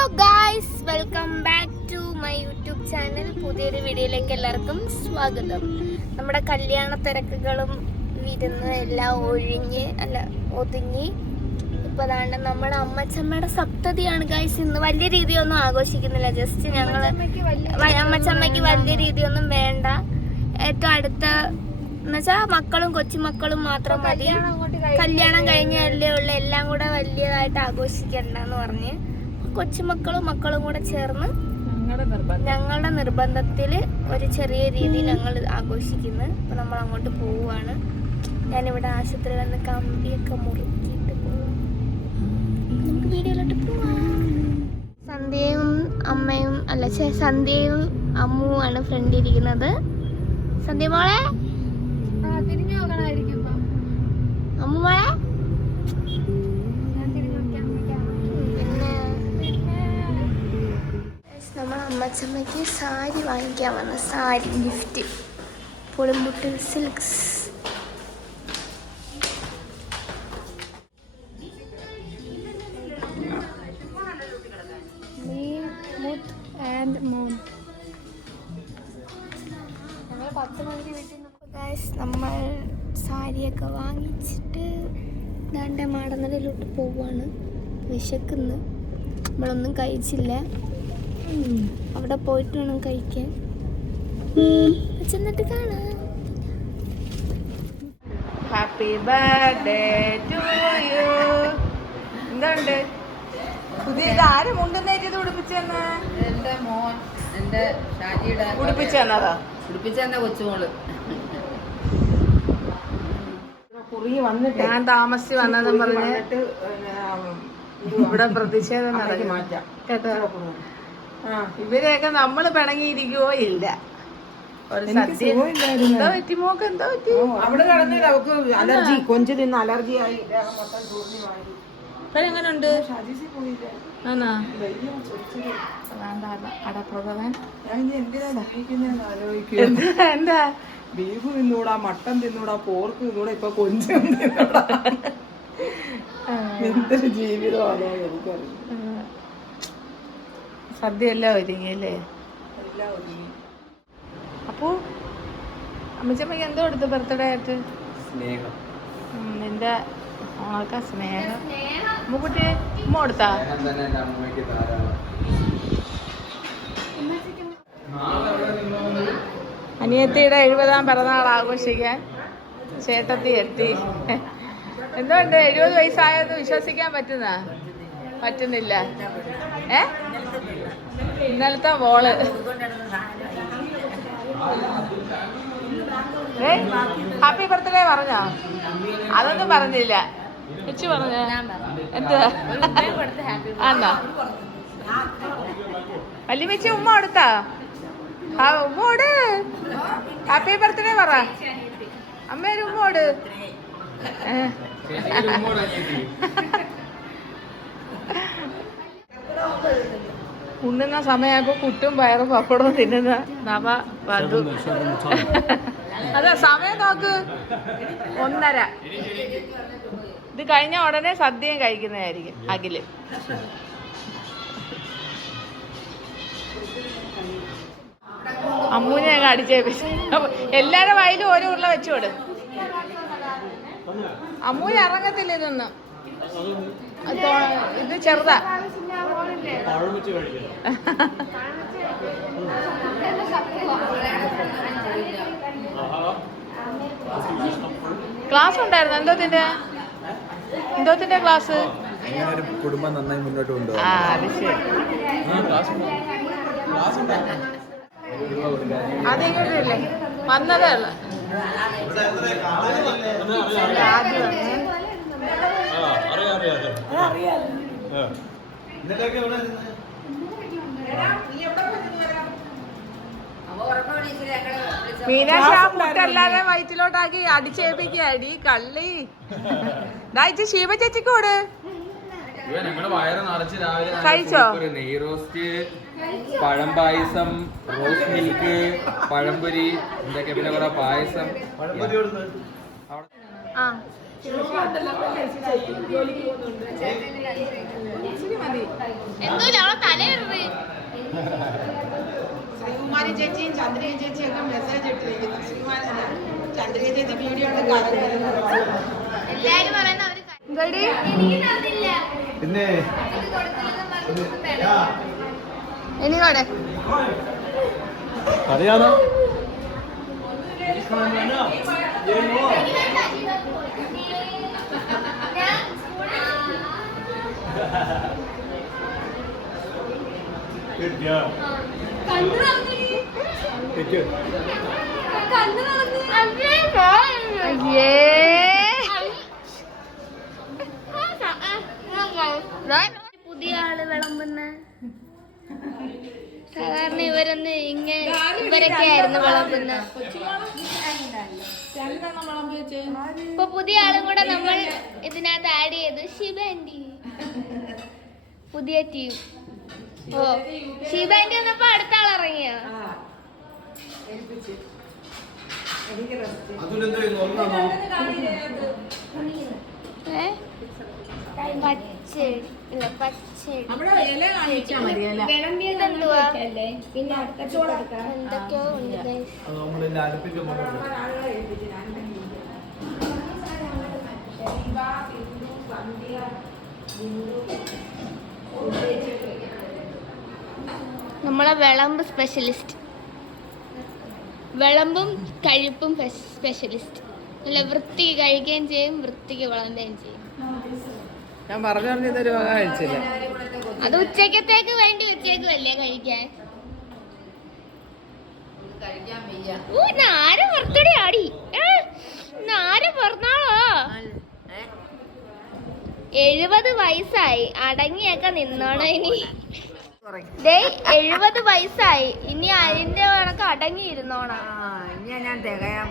Hello guys, welcome back to my YouTube channel. പുതിയൊരു വീഡിയോയിലേക്ക് എല്ലാവർക്കും സ്വാഗതം. നമ്മുടെ കല്യാണ തിരക്കുകളും വിരുന്ന് എല്ലാം ഒതുങ്ങി ഇപ്പോൾ അതാണ്ട് നമ്മുടെ അമ്മച്ചമ്മയുടെ സപ്തതിയാണ് ഗായ്സ്. ഇന്ന് വലിയ രീതിയൊന്നും ആഘോഷിക്കുന്നില്ല. ജസ്റ്റ് ഞങ്ങൾ അമ്മച്ചമ്മയ്ക്ക് വലിയ രീതിയൊന്നും വേണ്ട. ഏറ്റവും അടുത്ത എന്നുവെച്ചാൽ മക്കളും കൊച്ചുമക്കളും മാത്രം മതി. കല്യാണം കഴിഞ്ഞല്ലേ ഉള്ള എല്ലാം കൂടെ വലിയതായിട്ട് ആഘോഷിക്കണ്ടെന്ന് പറഞ്ഞ് കൊച്ചുമക്കളും മക്കളും കൂടെ ചേർന്ന് ഞങ്ങളുടെ നിർബന്ധത്തിൽ ഒരു ചെറിയ രീതിയിൽ ഞങ്ങൾ ആഘോഷിക്കുന്നു. അപ്പോൾ നമ്മൾ അങ്ങോട്ട് പോവുകയാണ്. ഞാനിവിടെ ആശുപത്രി വന്ന് കമ്പിയൊക്കെ മുറുക്കിയിട്ട് പോവാം. നമുക്ക് വീഡിയോയിലോട്ട് പോവാം. സന്ധ്യയും അമ്മുവാണ് ഫ്രണ്ടിരിക്കുന്നത്. സന്ധ്യ മോളെ, അമ്മു മോളെ, നമ്മൾ അമ്മച്ചമ്മയ്ക്ക് സാരി വാങ്ങിക്കാൻ വന്ന സാരി ഗിഫ്റ്റ് പുളിമുട്ടിൽ സിൽക്സ്. നമ്മൾ സാരിയൊക്കെ വാങ്ങിച്ചിട്ട് ദാണ്ടെ മാടനടയിലോട്ട് പോവാണ്. വിശക്കുന്നു. നമ്മളൊന്നും കഴിച്ചില്ല. അവിടെ പോയിട്ട് വേണം കഴിക്കാൻ. ചെന്നിട്ട് കാണാം. Happy birthday to you. എന്തുണ്ട് പുതിയ ആരും മുണ്ടെന്നേറ്റത് ഉടുപ്പിച്ചെന്ന്? എന്റെ മോൻ, എന്റെ ഷാജിയുടെ ഉടുപ്പിച്ചെന്നതാ. ഉടുപ്പിച്ചെന്ന കൊച്ചുമോള്. ഞാൻ താമസിച്ച് വന്നതെന്ന് പറഞ്ഞ് ഇവിടെ പ്രതിഷേധം നടക്കും കേട്ടോ. ഇവരെയൊക്കെ നമ്മള് പിണങ്ങിയിരിക്കുവോ ഇല്ല. ഒരു സത്യം. എന്താ പറ്റി മോക്ക്? എന്താ പറ്റി? അവിടെ കിടന്നില്ല, അവക്ക് അലർജി, കൊഞ്ച് നിന്ന് അലർജി ആയി. എങ്ങനെയുണ്ട്? ആണോ? അടപ്രഥമൻ എന്താ? ബീഫ് തിന്നൂടാ, മട്ടൻ തിന്നൂടാ, പോർക്ക് തിന്നൂടാ, ഇപ്പൊ കൊഞ്ച് തിന്നൂടാ. എന്തൊരു ജീവിതമാണോ എനിക്കറിയാം. സദ്യ എല്ലാം ഒരുങ്ങിയല്ലേ? അപ്പോ അമ്മച്ചമ്മക്ക് എന്തോ എടുത്തു ബർത്ത്ഡേ ആയിട്ട്? നിന്റെ ഓണക്ക സ്നേഹം. അമ്മക്കുട്ടി ഉമ്മ കൊടുത്താ? അനിയത്തിയുടെ 70-ാം പിറന്നാൾ ആഘോഷിക്കാൻ ചേട്ടത്തി എത്തി. എന്തുകൊണ്ട് 70 വയസ്സായത് വിശ്വസിക്കാൻ പറ്റുന്നില്ല? ഇന്നലത്തെ മോള് ഹാപ്പി ബർത്ത്ഡേ പറഞ്ഞോ? അതൊന്നും പറഞ്ഞില്ല. വെച്ചു പറഞ്ഞ എന്താ? ആന്നാ വല്യമ്മച്ചി ഉമ്മ കൊടുത്താ? ഉമ്മോട് ഹാപ്പി ബർത്ത്ഡേ പറ. അമ്മേര് ഉമ്മോട്. ഉണ്ണുന്ന സമയമായപ്പോ കുട്ടും പയറും പപ്പടവും തിന്നുന്ന നവ വധു. അതെ, സമയം നോക്ക്. 1:30. ഇത് കഴിഞ്ഞ ഉടനെ സദ്യയും കഴിക്കുന്നതായിരിക്കും അഖില്. അമ്മൂനെ ഞങ്ങൾ അടിച്ചേപ്പിച്ചു. എല്ലാരുടെ വായിലും ഓരോ ഉരുള വെച്ചോട്. അമ്മൂന് ഇറങ്ങത്തില്ല ഇതൊന്നും. ഇത് ചെറുതാ. ക്ലാസ് ഉണ്ടായിരുന്നു. എന്തോത്തിന്റെ ക്ലാസ്? കുടുംബം നന്നായി മുന്നോട്ട് കൊണ്ടുപോകും. അത് ശരി. അതിങ്ങോട്ടല്ലേ വന്നതേ ഉള്ളു. മീനാക്ഷി ആ മുട്ടല്ലാതെ വയറ്റിലോട്ടാക്കി അടിച്ചേപ്പിക്കടി കള്ളി. ദായിച്ച് ശിവ ചേച്ചിക്കോട് കഴിച്ചോ? നെയ് റോസ്റ്റ്, പഴം പായസം, റോസ് മിൽക്ക്, പഴംപൊരി, എന്തൊക്കെ പിന്നെ കുറെ പായസം. എന്തോ അവളെ തല ചന്ദ്രിക ചേച്ചിയൊക്കെ മെസ്സേജ് ഇട്ടിരിക്കുന്നു. ചന്ദ്രിക ചേച്ചി വീഡിയോ കടന്നു എല്ലാരും പറയുന്ന അവര് പിന്നെ ഇനി കടെ അറിയാമോ പുതിയ ആള് വിളമ്പുന്ന സാധാരണ ഇവരൊന്ന് ഇവരൊക്കെ ആയിരുന്നു വിളമ്പുന്ന. ഇപ്പൊ പുതിയ ആളും കൂടെ നമ്മൾ ഇതിനകത്ത് ആഡ് ചെയ്തു. ഷിബ ആന്റി പുതിയ ടീം. ഓ ഷിബ ആന്റി വന്നപ്പോ അടുത്ത ആൾ ഇറങ്ങിയോ? പച്ചടി ഇല്ല പച്ചടി വിളമ്പിയതെന്തുവാ? എന്തൊക്കെയോ ഉണ്ട് guys. നമ്മളെ വിളമ്പ് സ്പെഷ്യലിസ്റ്റ്, വിളമ്പും കഴിപ്പും സ്പെഷ്യലിസ്റ്റ്. നല്ല വൃത്തിക്ക് കഴിക്കുകയും ചെയ്യും, വൃത്തിക്ക് വിളമ്പുകയും ചെയ്യും. ഞാൻ പറഞ്ഞു ഇതൊരു വക കഴിച്ചില്ല. അത് ഉച്ചക്കത്തേക്ക് വേണ്ടി വെച്ചേക്കുമല്ലേ കഴിക്കാൻ. ആരെ ബർത്ത്ഡേ ആടി? ആരെ പിറന്നാളോ? 70 വയസ്സായി, അടങ്ങിയൊക്കെ നിന്നോണോ ഇനി? 70 വയസ്സായി, ഇനി അതിന്റെ കണക്ക് അടങ്ങിയിരുന്നോണം. ഞാൻ തികയാൻ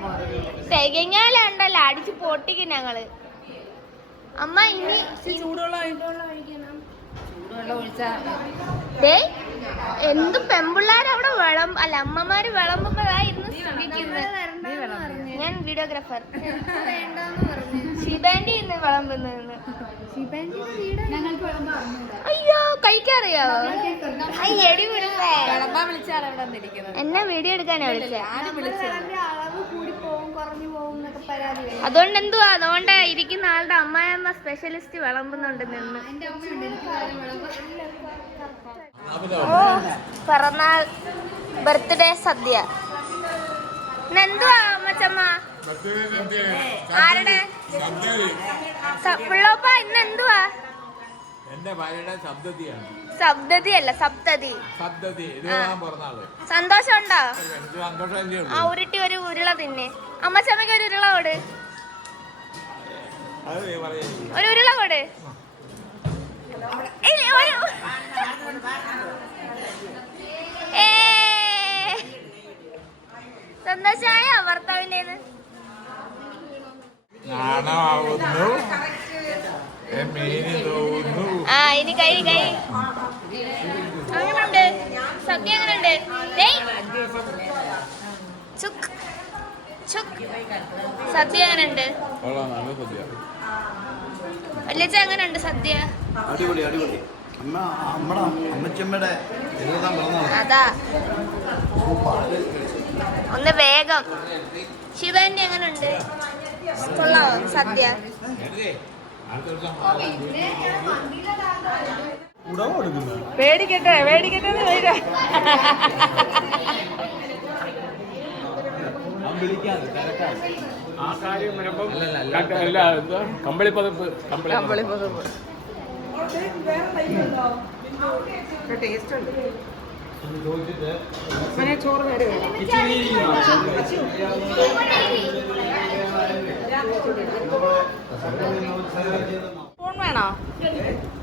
തികഞ്ഞാലുണ്ടല്ലോ അടിച്ച് പൊട്ടിക്കും ഞങ്ങള്. അമ്മ ഇനി എന്ത് പെമ്പിള്ളാരവിടെ അല്ല അമ്മമാര് വിളമ്പുമ്പോഴായിരുന്നു ശ്രദ്ധിക്കുന്നത്. ഞാൻ വീഡിയോഗ്രാഫർ. ഷിബാൻഡി ഇന്ന് വിളമ്പുന്നതെന്ന്. അയ്യോ കഴിക്കാറിയാവോ? എടി വിടുന്നേ, എന്നെ വീഡിയോ എടുക്കാനാ വിളിച്ചേ. അതുകൊണ്ട് എന്തുവാ, അതുകൊണ്ട് ഇരിക്കുന്ന ആളുടെ അമ്മായിയമ്മ സ്പെഷ്യലിസ്റ്റ് വിളമ്പുന്നുണ്ട് നിന്ന്. ഓ പിറന്നാൾ ബർത്ത്ഡേ സദ്യ. എന്തുവാ അമ്മച്ചമ്മ? ആരുടെ പിള്ളോപ്പ ഇന്ന് എന്തുവാ? എന്റെ ഭാര്യയുടെ സപ്തതിയാണ്. സപ്തതി അല്ല സപ്തതി. സന്തോഷം ഉണ്ടോ? ആ ഉരുട്ടി ഒരു ഉരുള തിന്നെ. അമ്മച്ചമ്മക്ക് ഒരു ഉരുള കൊട്, ഒരു ഉരുള കൊട്. സന്തോഷായോ ഭർത്താവിൻ്റെത്? ആ ഇനി കഴി അങ്ങനുണ്ട് സദ്യ. അങ്ങനുണ്ട് സദ്യ അങ്ങനുണ്ട്. വല്യച്ഛ അങ്ങനുണ്ട് സദ്യ? അടിപൊളി അടിപൊളി. അമ്മച്ചമ്മയുടെ അതാ ഒന്ന് വേഗം. ശിവന്റെ എങ്ങനുണ്ട്? കൊള്ളാവോ സദ്യ? പേടിക്കട്ടെ പേടിക്കട്ടെ കമ്പിളിപ്പതപ്പ് ടേസ്റ്റ് ഉണ്ട്. ചോറ് നേരെ ഫോൺ വേണോ?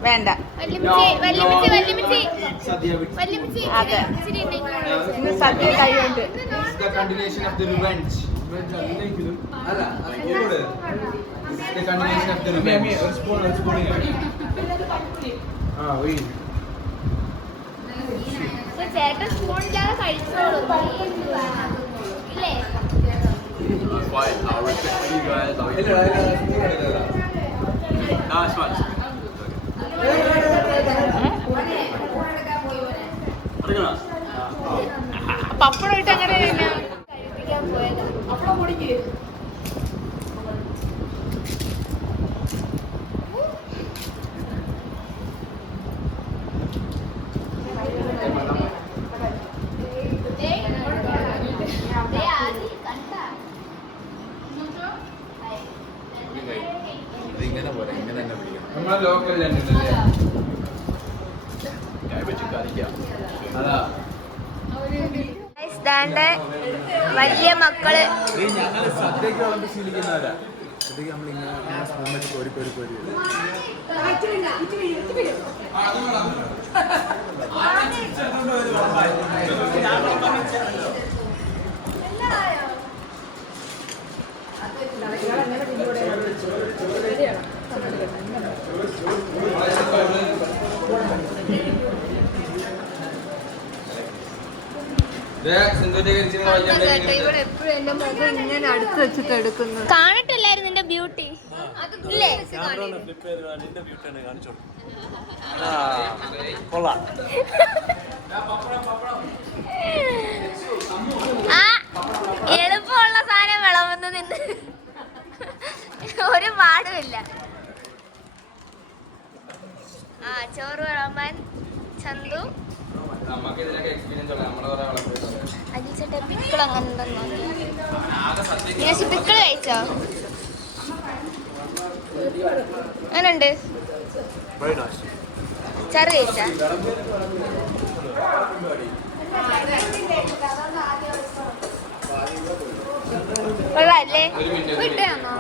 വേണ്ട. അതെ ഇന്ന് സദ്യ കഴിയുണ്ട്. ചേട്ടൻ സ്പൂണില്ലാതെ കഴിച്ചോളൂ ഇല്ലേ? പപ്പടം ഇട്ട് അങ്ങനെ അതാ ഇതാണ്ട് വലിയ മക്കള് ഞങ്ങള് സദ്യക്ക് വിളമ്പി ശീലിക്കുന്നവരാ. സദ്യക്ക് നമ്മളിങ്ങനെ സ്പൂൺ വെച്ച് കോരി കോരി കോരി ഇവിടെ എപ്പോഴും എന്റെ മുഖം ഇങ്ങനെ അടുത്ത് വെച്ചിട്ട് എടുക്കുന്നു. കാണട്ടില്ലായിരുന്നു നിന്റെ ബ്യൂട്ടി ഇല്ലേ? ആ എളുപ്പമുള്ള സാധനം വിളവുന്നു നിന്ന് ഒരു പാടുമില്ല. ആ ചോറ് വിളമ്പാൻ ചന്തു അജിച്ചേട്ടൻ പിക്കിൾ അങ്ങനെ പിക്കിൾ കഴിച്ചോ? അങ്ങനുണ്ട് ചറ് കഴിച്ച കൊള്ളാല്ലേ? വിട്ടാണോ?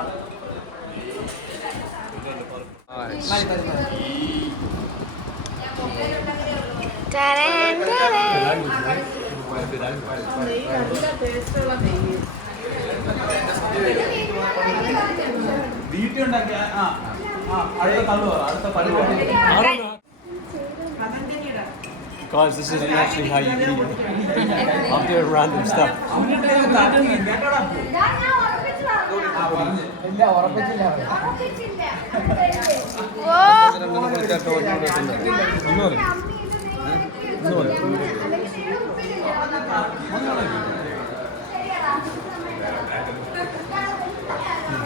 വീട്ടിലുണ്ടാക്കിയ അടുത്ത തള്ളുക അടുത്ത പരിപാടി. Guys, this isn't actually how you eat it. I'm doing random stuff.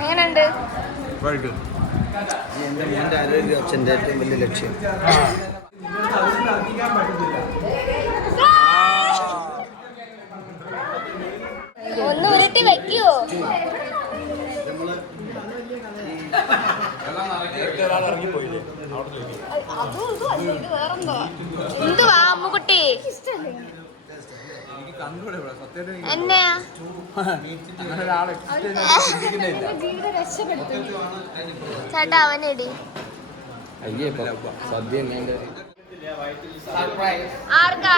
എങ്ങനെയുണ്ട്? Very good. എൻ്റെ ആരോഗ്യ അച്ഛൻ്റെ ഏറ്റവും വലിയ ലക്ഷ്യം. ഒന്ന് ഉരുട്ടി വെക്കുവോ? എന്തുവാ അമ്മുകുട്ടി? എന്നെയാ ചേട്ടാ അവനെടി അയ്യേ സദ്യ ആർക്കാ?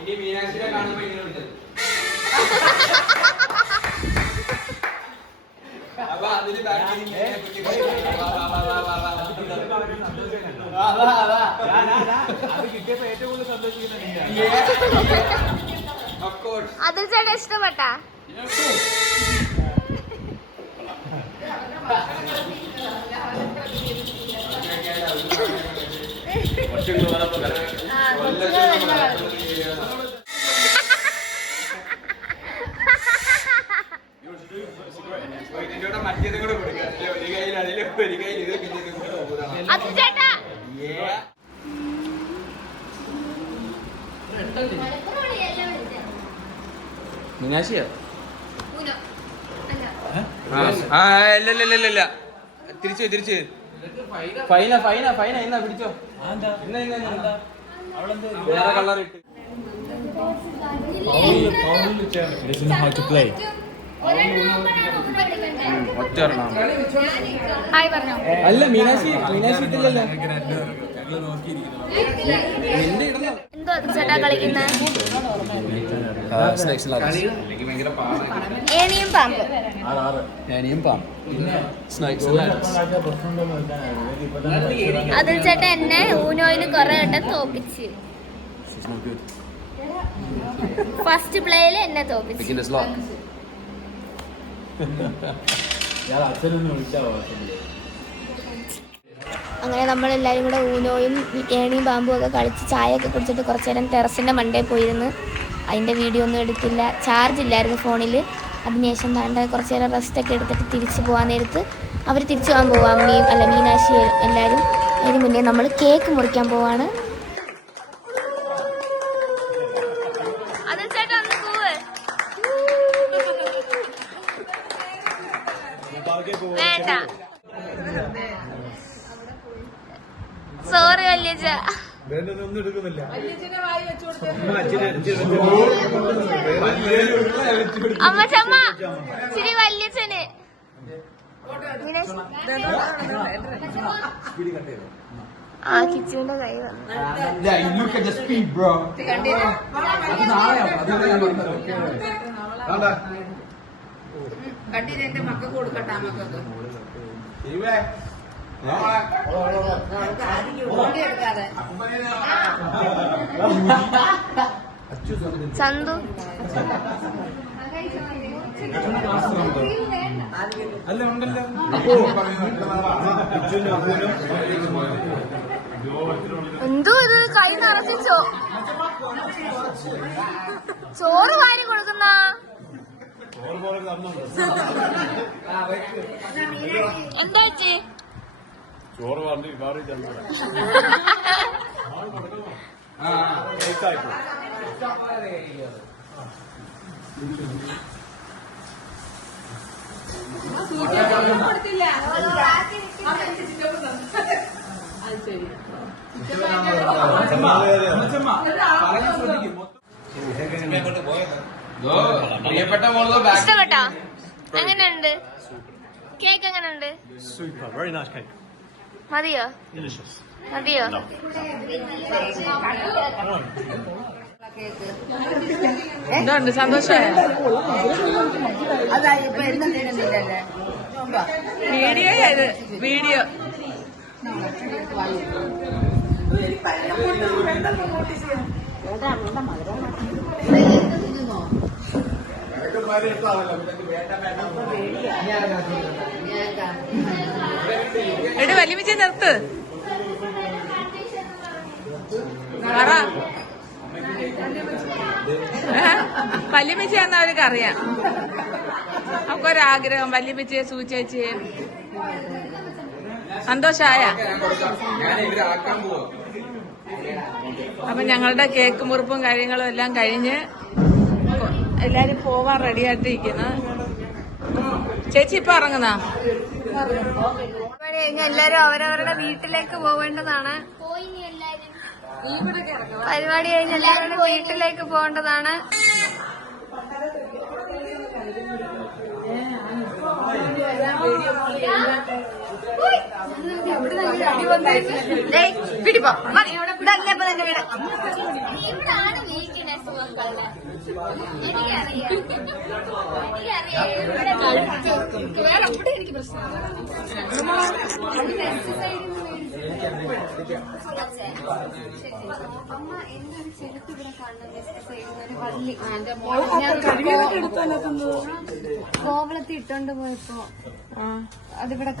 ഇനി മീനാക്ഷിയെ കാണുമ്പോ ഇങ്ങനെ വിളിച്ചത്. അപ്പൊ അതിന് അത് കിട്ടിയപ്പോ ഏറ്റവും കൂടുതൽ സന്തോഷിക്കുന്ന അതിൽ ചേട്ടാ ഇഷ്ടപ്പെട്ടാ? മറ്റേതും കൂടെ കൊടുക്കുക. ഒരു കയ്യിൽ അതിലും ഒരു കയ്യിൽ ഇത് പിന്നെ അത് ചേട്ടാ മീനാക്ഷിയാ? ഇല്ല തിരിച്ച് ഫൈന എന്നാ പിടിച്ചോ. വേറെ കളർ ഇട്ട് how to play. ഒറ്റ ഹായ് പറഞ്ഞോ. അല്ല മീനാക്ഷി ഇട്ടില്ലല്ലോ. എന്തോ അത് ചേട്ടാ കളിക്കുന്ന ഏണിയും പാമ്പ്. അതിൽ ചേട്ടാ എന്നെ ഊനോയില് കൊറേ വട്ടം തോപ്പിച്ച്. ഫസ്റ്റ് പ്ലേയില് എന്നെ തോപ്പിച്ച്. അങ്ങനെ നമ്മളെല്ലാവരും കൂടെ ഊനോയും ഏണിയും പാമ്പും ഒക്കെ കളിച്ച് ചായയൊക്കെ കുടിച്ചിട്ട് കുറച്ച് നേരം ടെറസിൻ്റെ മണ്ടയിൽ പോയിരുന്നു. അതിൻ്റെ വീഡിയോ ഒന്നും എടുത്തില്ല, ചാർജ് ഇല്ലായിരുന്നു ഫോണിൽ. അതിനുശേഷം വേണ്ട കുറച്ച് നേരം റെസ്റ്റൊക്കെ എടുത്തിട്ട് തിരിച്ച് പോകാൻ നേരത്ത് അവർ തിരിച്ചു പോകാൻ പോവാം. മീനാക്ഷി എല്ലാവരും അതിന് മുന്നേ നമ്മൾ കേക്ക് മുറിക്കാൻ പോവാണ്. വേണ്ട, സോറി വല്യച്ച. അമ്മച്ചമ്മ ശരി വല്യച്ഛന്. ആ കിച്ചുവിന്റെ കൈ വന്നു. കണ്ടിട്ട് എന്റെ മക്കൾക്ക് കൊടുക്കട്ടെ. മക്കൾക്ക് എടുക്കാതെ ചന്തു എന്തോ ഇത് കൈ നിറച്ചിച്ചോ? ചോറ് വാരി കൊടുക്കുന്ന എന്താ ചേച്ചി? ചോറ് വാരി ഇഷ്ടപ്പെട്ടോ? എങ്ങനെയുണ്ട് കേക്ക്? എങ്ങനെയുണ്ട്? Super, very nice cake. മതിയോ? Delicious. മതിയോ? എന്തുണ്ട്, സന്തോഷമായ? അതാ ഇപ്പൊ എന്നും തരുന്നില്ലല്ലേ? വീഡിയോ ഇത് വീഡിയോ. എടി വലിമിച്ച നിർത്ത്. വല്യമ്മച്ചിയാന്ന് അവർക്ക് അറിയാം. അവക്കൊരാഗ്രഹം വല്യമ്മച്ചിയെ സൂചിച്ചേച്ചിയെ. സന്തോഷായ? അപ്പൊ ഞങ്ങളുടെ കേക്ക് മുറിപ്പും കാര്യങ്ങളും എല്ലാം കഴിഞ്ഞ് എല്ലാരും പോവാൻ റെഡി ആയിട്ടിരിക്കുന്നു. ചേച്ചി ഇപ്പൊ ഇറങ്ങുന്ന എല്ലാരും അവരവരുടെ വീട്ടിലേക്ക് പോവേണ്ടതാണ്. പരിപാടി കഴിഞ്ഞ് എല്ലാവരുടെ വീട്ടിലേക്ക് പോകേണ്ടതാണ്. പിടിപ്പോ ഇവിടാണ് വീക്ക്നെസ് മക്കളുടെ. എനിക്ക് പ്രശ്നം അമ്മ എന്തൊരു ചെരുപ്പ് ഇവിടെ കാണുന്നത്. കോവളത്തിൽ ഇട്ടോണ്ട് പോയപ്പോ അതിവിടെ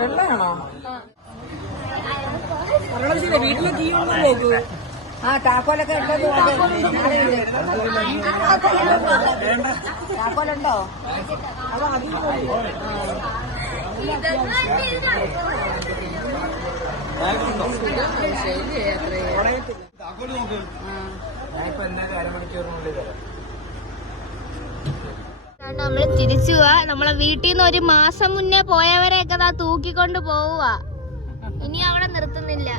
വെള്ളമാണോ? വീട്ടിലെ തീ ഒന്നും നോക്കൂ. ആ താക്കോലൊക്കെ ഇട്ടത് താക്കോലുണ്ടോ? അത് അതിന് നമ്മള് തിരിച്ചു പോവാ. നമ്മളെ വീട്ടിൽ നിന്ന് ഒരു മാസം മുന്നേ പോയവരെയൊക്കെ തൂക്കിക്കൊണ്ട് പോവുക. ഇനി അവിടെ നിർത്തുന്നില്ല.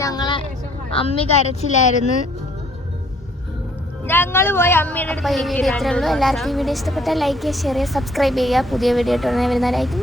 ഞങ്ങളെ അമ്മി കരച്ചിലായിരുന്നു. ഞങ്ങൾ പോയി അമ്മയുടെ അടുത്ത്. ഈ വീഡിയോ ഇത്രേ ഉള്ളൂ. എല്ലാവർക്കും ഈ വീഡിയോ ഇഷ്ടപ്പെട്ടാൽ ലൈക്ക് ചെയ്യുക, ഷെയർ ചെയ്യുക, സബ്സ്ക്രൈബ് ചെയ്യുക. പുതിയ വീഡിയോ ഇട്ട് വരുന്നതായിരിക്കും.